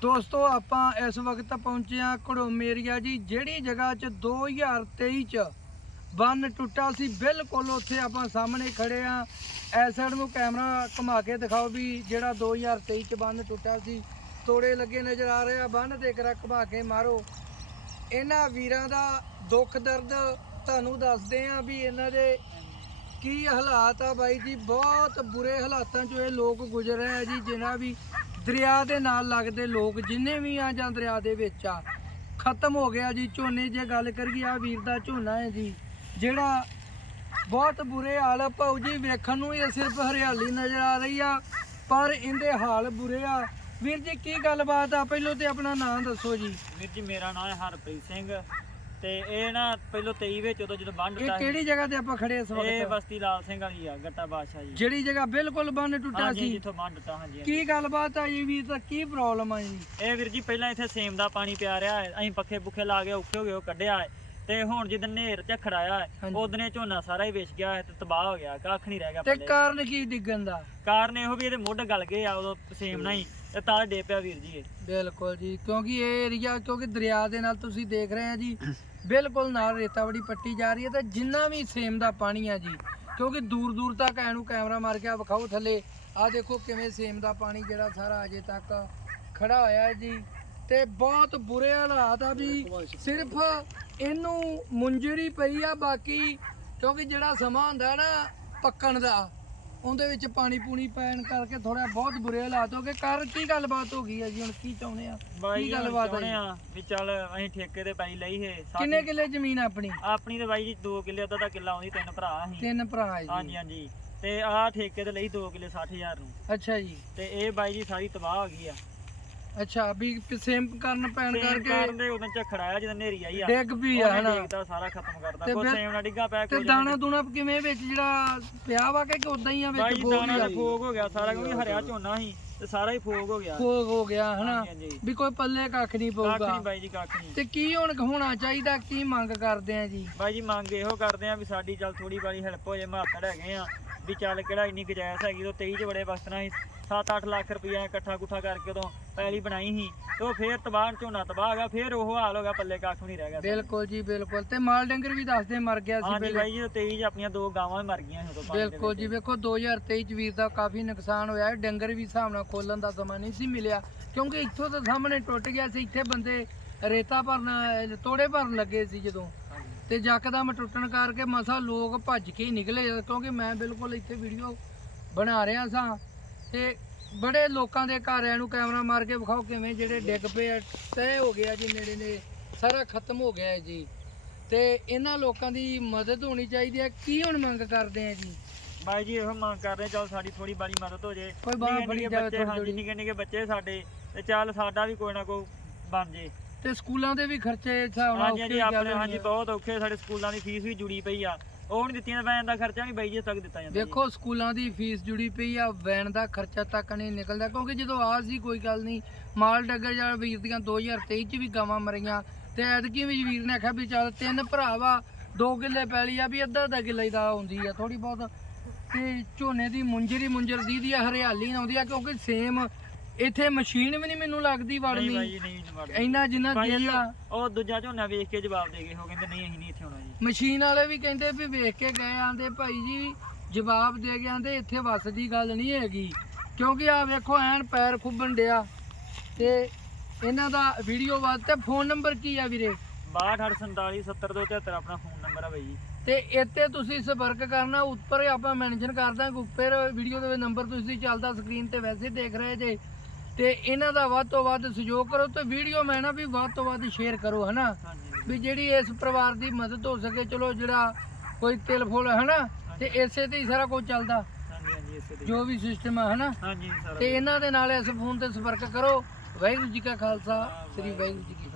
ਦੋਸਤੋ, ਆਪਾਂ ਇਸ ਵਕਤ ਪਹੁੰਚੇ ਆ ਘੜੋਮ ਏਰੀਆ ਜੀ, ਜਿਹੜੀ ਜਗ੍ਹਾ 'ਚ 2023 'ਚ ਬੰਨ ਟੁੱਟਾ ਸੀ, ਬਿਲਕੁਲ ਉੱਥੇ ਆਪਾਂ ਸਾਹਮਣੇ ਖੜੇ ਆ ਐਸ ਸਾਈਡ ਨੂੰ ਕੈਮਰਾ ਘੁਮਾ ਕੇ ਦਿਖਾਓ ਵੀ ਜਿਹੜਾ 2023 'ਚ ਬੰਨ ਟੁੱਟਾ ਸੀ। ਤੋੜੇ ਲੱਗੇ ਨਜ਼ਰ ਆ ਰਹੇ ਆ, ਬੰਨ ਦੇ ਕਰਾ ਘੁਮਾ ਕੇ ਮਾਰੋ। ਇਹਨਾਂ ਵੀਰਾਂ ਦਾ ਦੁੱਖ ਦਰਦ ਤੁਹਾਨੂੰ ਦੱਸਦੇ ਆ ਵੀ ਇਹਨਾਂ ਦੇ ਕੀ ਹਾਲਾਤ ਆ ਬਾਈ ਜੀ, ਬਹੁਤ ਬੁਰੇ ਹਾਲਾਤਾਂ ਚੋਂ ਇਹ ਲੋਕ ਗੁਜ਼ਰ ਰਹੇ ਆ ਜੀ, ਜਿਨ੍ਹਾਂ ਵੀ ਦਰਿਆ ਦੇ ਨਾਲ ਲੱਗਦੇ ਲੋਕ ਜਿੰਨੇ ਵੀ ਆ ਜਾਂ ਦਰਿਆ ਦੇ ਵਿੱਚ ਆ, ਖਤਮ ਹੋ ਗਿਆ ਜੀ ਝੋਨੇ ਜੇ ਗੱਲ ਕਰੀਏ ਆ ਵੀਰ ਦਾ ਝੋਨਾ ਹੈ ਜੀ, ਜਿਹੜਾ ਬਹੁਤ ਬੁਰੇ ਹਾਲ ਆ, ਭਾਊ ਜੀ ਵੇਖਣ ਨੂੰ ਇਹ ਸਿਰਫ ਹਰਿਆਲੀ ਨਜ਼ਰ ਆ ਰਹੀ ਆ, ਪਰ ਇਹਦੇ ਹਾਲ ਬੁਰੇ ਆ। ਵੀਰ ਜੀ, ਕੀ ਗੱਲਬਾਤ ਆ? ਪਹਿਲਾਂ ਤੇ ਆਪਣਾ ਨਾਮ ਦੱਸੋ ਜੀ। ਵੀਰ ਜੀ, ਮੇਰਾ ਨਾਮ ਹੈ ਹਰਪ੍ਰੀਤ ਸਿੰਘ। ਤੇ ਇਹ ਨਾ ਪਹਿਲੋਂ 23 ਵਿੱਚ ਉਦੋਂ ਜਦੋਂ ਬੰਨ ਇਹ ਟੁੱਟਾ ਕਿਹੜੀ ਜਗ੍ਹਾ ਤੇ ਆਪਾਂ ਖੜੇ ਇਸ ਇਹ ਵਕਤ ਬਸਤੀ ਲਾਲ ਸਿੰਘ ਵਾਲੀ ਆ ਗੱਟਾ ਬਾਦਸ਼ਾਹ ਜੀ। ਜਿਹੜੀ ਜਗ੍ਹਾ ਬਿਲਕੁਲ ਬੰਨ ਟੁੱਟਾ ਹਾਂਜੀ ਸੀ। ਜਿੱਥੋਂ ਬੰਨ ਟੁੱਟਾ ਹਾਂਜੀ। ਕੀ ਗੱਲਬਾਤ ਆ ਜੀ ਵੀਰ ਤਾਂ ਕੀ ਪ੍ਰੋਬਲਮ ਆ ਜੀ? ਇਹ ਵੀਰ ਜੀ ਪਹਿਲਾਂ ਇੱਥੇ ਸੇਮ ਦਾ ਪਾਣੀ ਪਿਆ ਰਿਹਾ ਹੈ। ਅਸੀਂ ਪੱਖੇ ਪੁੱਖੇ ਲਾ ਕੇ ਔਖੇ ਹੋ ਗਏ ਉਹ ਕੱਢਿਆ ਹੈ। ਤੇ ਹੁਣ ਜਿੱਦਣ ਨੇਰ ਝੱਖੜ ਆਇਆ ਹੈ ਹਾਂਜੀ। ਝੋਨਾ ਸਾਰਾ ਹੀ ਵਿਛ ਗਿਆ ਹੈ ਤੇ ਤਬਾਹ ਹੋ ਗਿਆ ਕੱਖ ਨਹੀਂ ਰਹਿ ਗਿਆ ਤੇ ਪੱਲੇ। ਕਾਰਨ ਕੀ ਡਿੱਗਣ ਦਾ? ਕਾਰਨ ਇਹੋ ਵੀ ਇਹਦੇ ਮੁੱਢ ਗਲ ਗਏ ਆ ਉਦੋਂ ਸੇਮ ਨਾਲ ਹੀ। ਤੇ ਤਾਂ ਡੇ ਪਿਆ ਵੀਰ ਜੀ ਇਹ। ਬਿਲਕੁਲ ਜੀ, ਕਿਉਂਕਿ ਇਹ ਏਰੀਆ, ਕਿਉਂਕਿ ਦਰਿਆ ਦੇ ਨਾਲ ਤੁਸੀਂ ਦੇਖ ਰਹੇ ਆ ਜੀ, ਬਿਲਕੁਲ ਨਾਲ ਰੇਤਾ ਬੜੀ ਪੱਟੀ ਜਾ ਰਹੀ ਹੈ ਤੇ ਜਿੰਨਾ ਵੀ ਸੇਮ ਦਾ ਪਾਣੀ ਆ ਜੀ, ਕਿਉਂਕਿ ਦੂਰ ਦੂਰ ਤੱਕ ਐਨੂੰ ਕੈਮਰਾ ਮਾਰ ਕੇ ਆ ਵਿਖਾਓ ਥੱਲੇ। ਆ ਦੇਖੋ ਕਿਵੇਂ ਸੇਮ ਦਾ ਪਾਣੀ ਜਿਹੜਾ ਸਾਰਾ ਅਜੇ ਤੱਕ ਖੜਾ ਹੋਇਆ ਹੈ ਜੀ, ਤੇ ਬਹੁਤ ਬੁਰੇ ਹਾਲਾਤ ਆ ਵੀ ਸਿਰਫ ਇਹਨੂੰ ਮੁੰਜਰੀ ਪਈ ਆ ਬਾਕੀ, ਕਿਉਂਕਿ ਜਿਹੜਾ ਸਮਾਂ ਹੁੰਦਾ ਨਾ ਪੱਕਣ ਦਾ ਉਹਦੇ ਵਿੱਚ ਪਾਣੀ ਪੂਣੀ ਪੈਣ ਕਰਕੇ ਥੋੜਾ ਬਹੁਤ ਬੁਰੇ ਹਾਲਾਤ ਹੋ ਗਏ। ਕਰ ਕੀ ਗੱਲਬਾਤ ਹੋ ਗਈ ਹੈ ਜੀ? ਹੁਣ ਕੀ ਚਾਹੁੰਦੇ ਆ? ਕੀ ਗੱਲਬਾਤ ਹੈ ਆ ਵੀ ਚੱਲ ਅਸੀਂ ਠੇਕੇ ਤੇ ਪਾਈ ਲਈ ਹੈ ਕਿੰਨੇ ਕਿੱਲੇ ਜ਼ਮੀਨ ਆ ਆਪਣੀ? ਆਪਣੀ ਤੇ ਬਾਈ ਜੀ 2 ਕਿੱਲੇ ਅੱਧਾ ਦਾ ਕਿੱਲਾ ਆਉਂਦੀ ਤਿੰਨ ਭਰਾ ਅਸੀਂ। ਤਿੰਨ ਭਰਾ ਹੈ ਹਾਂਜੀ ਜੀ। ਹਾਂਜੀ ਤੇ ਆਹ ਠੇਕੇ ਤੇ ਲਈ 2 ਕਿੱਲੇ 60000 ਨੂੰ। ਅੱਛਾ ਜੀ। ਤੇ ਇਹ ਬਾਈ ਜੀ ਸਾਰੀ ਤਬਾਹ ਹੋ ਗਈ ਆ। ਅੱਛਾ ਵੀ ਸੇਮ ਕਰਨ ਪੈਣ ਸੇਮ ਕਰਕੇ ਕਾਰਨ ਦੇ ਉਦੋਂ ਝੱਖੜ ਆਇਆ ਜਦੋਂ ਨੇਰੀ ਆਈ ਆ। ਡਿੱਗ ਵੀ ਆ ਉਹਨੇ ਹਨਾ। ਡੇਗਦਾ ਸਾਰਾ ਖਤਮ ਕਰਦਾ ਤੇ ਕੋਈ ਫਿਰ- ਸੇਮ ਨਾਲ ਡਿੱਗਾ ਪਿਆ ਤੇ ਕੋਈ ਦਾਣਾ ਦੂਣਾ ਕਿਵੇਂ ਵਿੱਚ ਜਿਹੜਾ ਪਿਆ ਵਾ ਕਿ ਉਦਾਂ ਹੀ ਆ ਬਾਈ ਵਿੱਚ ਜੀ ਫੋਗ ਦਾਣਾ ਦਾ? ਫੋਗ ਹੋ ਗਿਆ ਸਾਰਾ ਕਿਉਂਕਿ ਹਰਿਆ ਝੋਨਾ ਸੀ ਤੇ ਸਾਰਾ ਹੀ ਫੋਗ ਹੋ ਗਿਆ। ਫੋਗ ਹੋ ਗਿਆ ਹਨਾ। ਹਾਂਜੀ, ਹਾਂਜੀ। ਵੀ ਕੋਈ ਪੱਲੇ ਕੱਖ ਨਹੀਂ ਕੱਖ ਪਊਗਾ ਨਹੀਂ ਬਾਈ ਜੀ ਕੱਖ ਨਹੀਂ। ਤੇ ਕੀ ਹੁਣ ਹੋਣਾ ਚਾਹੀਦਾ ਕੀ ਮੰਗ ਕਰਦੇ ਆ ਜੀ? ਬਾਈ ਜੀ ਮੰਗ ਇਹੋ ਕਰਦੇ ਆ ਵੀ ਸਾਡੀ ਚੱਲ ਥੋੜੀ ਬਾਲੀ ਹੈਲਪ ਹੋ ਜੇ ਮਾਤੜ ਹੈਗੇ ਆ। ਵੀ ਚੱਲ ਕਿਹੜਾ ਇੰਨੀ ਗੁਜਾਇਸ਼ ਹੈਗੀ ਉਹ 23 ਚ ਬੜੇ ਵਸਤਣਾ ਸੀ। 7-8 ਲੱਖ ਰੁਪਈਆ ਇਕੱਠਾ ਕੁੱਠਾ ਕਰਕੇ ਉਦੋਂ ਪਹਿਲੀ ਬਣਾਈ ਸੀ ਤੇ ਉਹ ਫੇਰ ਤਬਾਹ ਝੋਨਾ ਤਬਾਹ ਗਿਆ ਫੇਰ ਉਹ ਹਾਲ ਹੋ ਗਿਆ ਪੱਲੇ ਕੱਖ ਨਹੀਂ ਰਹਿ ਗਿਆ ਬਿਲਕੁਲ ਜੀ ਬਿਲਕੁਲ। ਤੇ ਮਾਲ ਡੰਗਰ ਵੀ ਦੱਸਦੇ ਮਰ ਗਿਆ ਸੀ ਹਾਂਜੀ ਬਾਈ ਜੀ ਉਹ 23 ਚ ਆਪਣੀਆਂ ਦੋ ਗਾਵਾਂ ਮਰ ਗਈਆਂ ਸੀ ਉਦੋਂ ਬਿਲਕੁਲ ਜੀ। ਵੇਖੋ 2023 ਚ ਵੀਰ ਦਾ ਕਾਫੀ ਨੁਕਸਾਨ ਹੋਇਆ। ਹੈ ਡੰਗਰ ਵੀ ਹਿਸਾਬ ਨਾਲ ਖੋਲਣ ਦਾ ਸਮਾਂ ਨਹੀਂ ਸੀ ਮਿਲਿਆ। ਕਿਉਂਕਿ ਇੱਥੋਂ ਤਾਂ ਸਾਹਮਣੇ ਟੁੱਟ ਗਿਆ ਸੀ ਇੱਥੇ ਬੰਦੇ ਰੇਤਾ ਭਰਨ ਤੋੜੇ ਭਰਨ ਲੱਗੇ ਸੀ ਜਦੋਂ। ਤੇ ਯਕਦਮ ਟੁੱਟਣ ਕਰਕੇ ਮਸਾ ਲੋਕ ਭੱਜ ਕੇ ਹੀ ਨਿਕਲੇ ਕਿਉਂਕਿ ਮੈਂ ਬਿਲਕੁਲ ਇੱਥੇ ਵੀਡੀਓ ਬਣਾ ਰਿਹਾ ਸਾਂ। ਤੇ ਬੜੇ ਲੋਕਾਂ ਦੇ ਘਰ ਨੂੰ ਕੈਮਰਾ ਮਾਰ ਕੇ ਵਿਖਾਓ ਕਿਵੇਂ ਜਿਹੜੇ ਡਿੱਗ ਪਏ ਤੈ ਹੋ ਗਿਆ ਜੀ ਨੇੜੇ ਨੇ ਸਾਰਾ ਖਤਮ ਹੋ ਗਿਆ ਜੀ। ਤੇ ਇਹਨਾਂ ਲੋਕਾਂ ਦੀ ਮਦਦ ਹੋਣੀ ਚਾਹੀਦੀ ਹੈ ਕੀ ਹੁਣ ਮੰਗ ਕਰਦੇ ਆ ਜੀ? ਬਾਈ ਜੀ ਇਹੋ ਮੰਗ ਕਰਦੇ ਆ, ਚੱਲ ਸਾਡੀ ਥੋੜੀ ਬਾਲੀ ਮਦਦ ਹੋ ਜੇ। ਕੋਈ ਬਾਂਹ ਨਿੱਕੇ ਫੜੀ ਜਾਵੇ। ਨਿੱਕੇ ਨਿੱਕੇ ਬੱਚੇ ਸਾਡੇ ਤੇ ਚੱਲ ਸਾਡਾ ਵੀ ਕੋਈ ਨਾ ਕੋਈ ਬਣ ਜੇ। ਤੇ ਸਕੂਲਾਂ ਦੇ ਵੀ ਖਰਚੇ ਨਾਲ ਹਾਂਜੀ ਹਾਂਜੀ ਆਪਣੇ ਹਾਂਜੀ। ਬਹੁਤ ਔਖੇ ਸਾਡੇ ਸਕੂਲਾਂ ਦੀ ਫੀਸ ਵੀ ਜੁੜੀ ਪਈ ਆ। ਉਹ ਨਹੀਂ ਦਿੱਤੀਆਂ ਵੈਨ ਦਾ ਖਰਚਾ ਵੀ ਬਾਈ ਜੀ ਤੱਕ ਦਿੱਤਾ ਜਾਂਦਾ। ਦੇਖੋ ਸਕੂਲਾਂ ਦੀ ਫੀਸ ਜੁੜੀ ਪਈ ਆ ਵੈਨ ਦਾ ਖਰਚਾ ਤੱਕ ਨਹੀਂ ਨਿਕਲਦਾ ਕਿਉਂਕਿ ਜਦੋਂ ਆ ਸੀ ਕੋਈ ਗੱਲ ਨਹੀਂ। ਮਾਲ ਡੱਗਰ ਜਾਂ ਵੀਰ ਦੀਆਂ 2023 ਚ ਵੀ ਗਾਵਾਂ ਮਰੀਆਂ। ਤੇ ਐਤਕੀ ਵੀ ਵੀਰ ਨੇ ਆਖਿਆ ਵੀ ਚੱਲ ਤਿੰਨ ਭਰਾ ਵਾ ਦੋ ਕਿੱਲੇ ਪੈਲੀ ਆ ਵੀ ਅੱਧਾ ਅੱਧਾ ਕਿੱਲੇ ਹੀ ਦਾ ਹੁੰਦੀ ਆ ਥੋੜੀ ਬਹੁਤ। ਤੇ ਝੋਨੇ ਦੀ ਮੁੰਜਰੀ ਮੁੰਜਰ ਦੀ ਦੀ ਹਰਿਆਲੀ ਆਉਂਦੀ ਆ ਕਿਉਂਕਿ ਸੇਮ ਇੱਥੇ ਮਸ਼ੀਨ ਵੀ ਨਹੀਂ ਮੈਨੂੰ ਲੱਗਦੀ ਨਹੀਂ ਵੜਨੀ ਨਹੀਂ। ਇੰਨਾ ਜਿੰਨਾ ਦਿਲ ਆ। ਉਹ ਦੂਜਾ ਝੋਨਾ ਵੇਖ ਕੇ ਜਵਾਬ ਦੇ ਗਏ ਉਹ ਕਹਿੰਦੇ ਨਹੀਂ ਅਸੀਂ ਨਹੀਂ ਇੱਥੇ ਆਉਣਾ ਜੀ। ਮਸ਼ੀਨ ਵਾਲੇ ਵੀ ਕਹਿੰਦੇ ਵੀ ਵੇਖ ਕੇ ਗਏ ਆਂਦੇ ਭਾਈ ਜੀ ਜਵਾਬ ਦੇ ਗਏ ਆਂਦੇ ਇੱਥੇ ਵੱਸ ਦੀ ਗੱਲ ਨਹੀਂ ਹੈਗੀ। ਕਿਉਂਕਿ ਆ ਵੇਖੋ ਐਨ ਪੈਰ ਖੁੱਬਣ ਡਿਆ। ਤੇ ਇਹਨਾਂ ਦਾ ਵੀਡੀਓ ਬਾਅਦ ਤੇ ਫੋਨ ਨੰਬਰ ਕੀ ਆ ਵੀਰੇ? 6247470273 ਆਪਣਾ ਫੋਨ ਨੰਬਰ ਆ ਬਾਈ ਜੀ। ਤੇ ਇੱਥੇ ਤੁਸੀਂ ਸੰਪਰਕ ਕਰਨਾ ਉੱਪਰ ਆਪਾਂ ਮੈਂਸ਼ਨ ਕਰ ਦਾਂਗੇ ਉੱਪਰ ਵੀਡੀਓ ਦੇ ਨੰਬਰ ਤੁਸੀਂ ਚੱਲਦਾ ਸਕਰੀਨ ਤੇ ਵੈਸੇ ਦੇਖ ਰਹੇ ਜੇ। ਤੇ ਇਹਨਾਂ ਦਾ ਵੱਧ ਤੋਂ ਵੱਧ ਸਹਿਯੋਗ ਕਰੋ ਤੇ ਵੀਡੀਓ ਮੈਂ ਨਾ ਵੀ ਵੱਧ ਤੋਂ ਵੱਧ ਸ਼ੇਅਰ ਕਰੋ ਹਨਾ? ਵੀ ਜਿਹੜੀ ਇਸ ਪਰਿਵਾਰ ਦੀ ਮਦਦ ਹੋ ਸਕੇ ਚਲੋ ਜਿਹੜਾ ਕੋਈ ਤਿਲ ਫੁੱਲ ਹਨਾ? ਤੇ ਇਸੇ ਤੇ ਹੀ ਸਾਰਾ ਕੁਝ ਚੱਲਦਾ। ਹਾਂਜੀ ਹਾਂਜੀ ਇਸੇ ਤੇ ਜੋ ਵੀ ਸਿਸਟਮ ਹੈ ਹਨਾ? ਹਾਂਜੀ ਸਾਰਾ ਤੇ ਇਹਨਾਂ ਦੇ ਨਾਲ ਇਸ ਫੋਨ ਤੇ ਸੰਪਰਕ ਕਰੋ। ਵਾਹਿਗੁਰੂ ਜੀ ਕਾ ਖਾਲਸਾ ਸ੍ਰੀ ਵਾਹਿਗੁਰੂ ਜੀ ਕੀ